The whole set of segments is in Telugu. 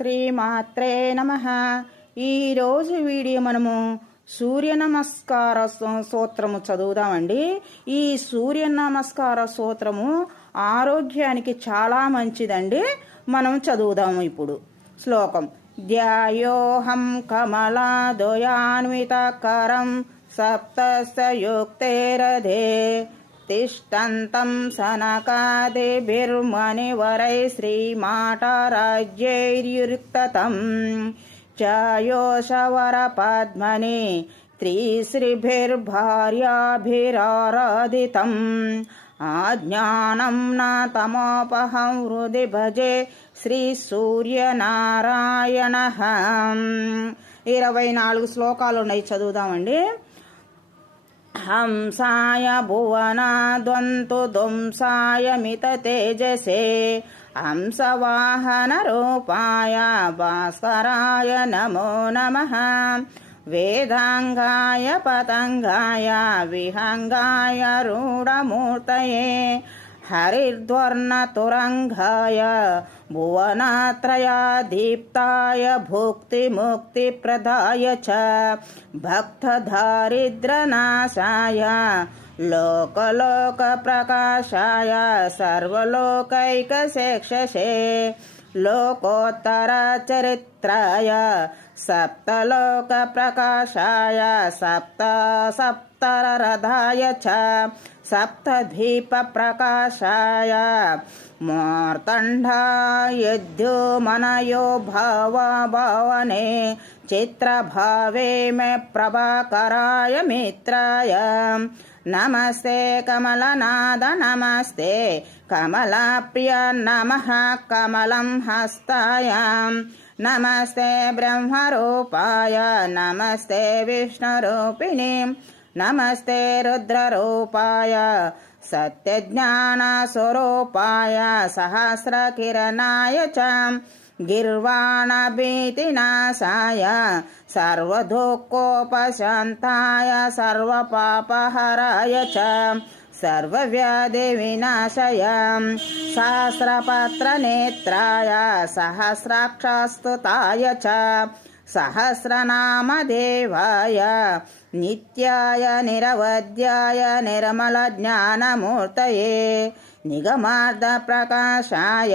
శ్రీమాత్రే నమ. ఈరోజు వీడియో మనము సూర్య నమస్కార సూత్రము చదువుదామండి. ఈ సూర్య నమస్కార సూత్రము ఆరోగ్యానికి చాలా మంచిదండి. మనం చదువుదాము ఇప్పుడు. శ్లోకం. ధ్యాయోహం కమలాదయాన్వితకరం సప్తసయుక్తేరధే తిష్టంతం సనకాదిభిర్మణివరై శ్రీమాటారాజ్యైర్యుక్తతం. చాయోషవరపద్మని త్రిశ్రీభిర్భార్యాభిరారాధితం. ఆజ్ఞానం నా తమోపహం హృది భజే శ్రీ సూర్యనారాయణ ఇరవై నాలుగు శ్లోకాలు ఉన్నాయి చదువుదామండి. హంసాయ భువనాద్వంతు ధ్వంసాయ మిత తేజసే హంసవాహన రూపాయ భాస్కరాయ నమో నమ వేదాంగాయ పతంగాయ విహంగాయ రూఢమూర్తయే హరిర్ధ్వర్ణతురంగాయ భువనాత్రయాదీప్తాయ భుక్తిముక్తిప్రదాయ చ భక్తదారిద్రనాశాయ లోకలోకప్రకాశాయ సర్వలోకైకశేక్షసే లోకోత్తరచరిత్రాయ సప్తలోకప్రకాశాయ సప్త సప్తరథాయ చ సప్తద్వీపప్రకాశాయ మార్తండాయద్యో మనయో భావ భావనే చిత్రభావే మే ప్రభాకరాయ మిత్రాయ నమస్తే కమలనాద నమస్తే కమలప్రియ నమ नमस्ते ब्रह्मरूपाय नमस्ते विष्णुरूपिणी नमस्ते रुद्ररूपाय सत्यज्ञानस्वरूपाय सहस्रकिरणाय च गिर्वाणभीतिनाशाय सर्वधूकोपशान्ताय सर्वपापहराय च। सर्वव्यादिविनाशाय सहस्रपत्रनेत्राय सहस्राक्षस्तुताय च। सहस्रनामदेवाय नित्याय निरवध्याय निर्मलज्ञानमूर्तये। निगमार्द्रप्रकाशाय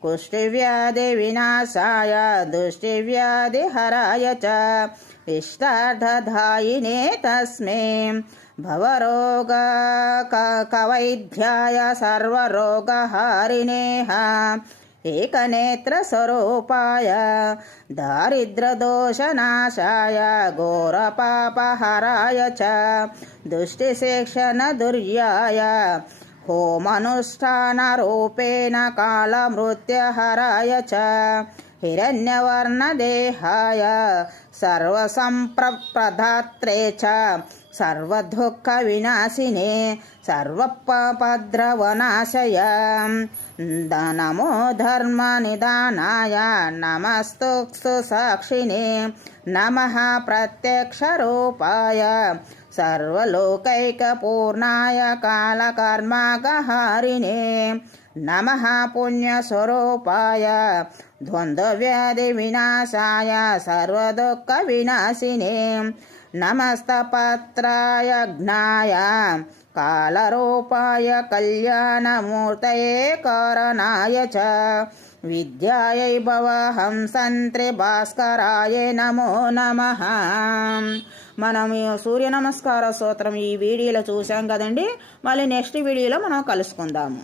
నిర్మల జ్ఞాన రూపాయ రమ్య తేజ స్వరూపిణి బ్రహ్మ తేజ స్వరూపాయ నిత్యజ్ఞానాయ సత్యాయ నిర్మల జ్ఞానమూర్తయే నిగమార్థ ప్రకాశాయ కుష్టివ్యాధి వినాశాయ దుష్టివ్యాధిహరాయ చ ఇష్టార్థదాయినే తస్మే భవరోగ క- కవైద్యాయ సర్వరోగహారిణేహ ఏకనేత్రస్వరూపాయ దారిద్రదోషనాశాయ ఘోరపాపహరాయ నమ సర్వలోకైకపూర్ణాయ కాలకర్మాకహారిణే నమ పుణ్యస్వరూపాయ నమస్తపత్రాయ జ్ఞాయ. కాలరూపాయ కళ్యాణమూర్తయే కారణాయ చ. విద్యాయై భవహంసంత్రి భాస్కరాయ నమో నమః. మనం సూర్య నమస్కార సూత్రం ఈ వీడియోలో చూసాం కదండి. మళ్ళీ నెక్స్ట్ వీడియోలో మనం కలుసుకుందాము.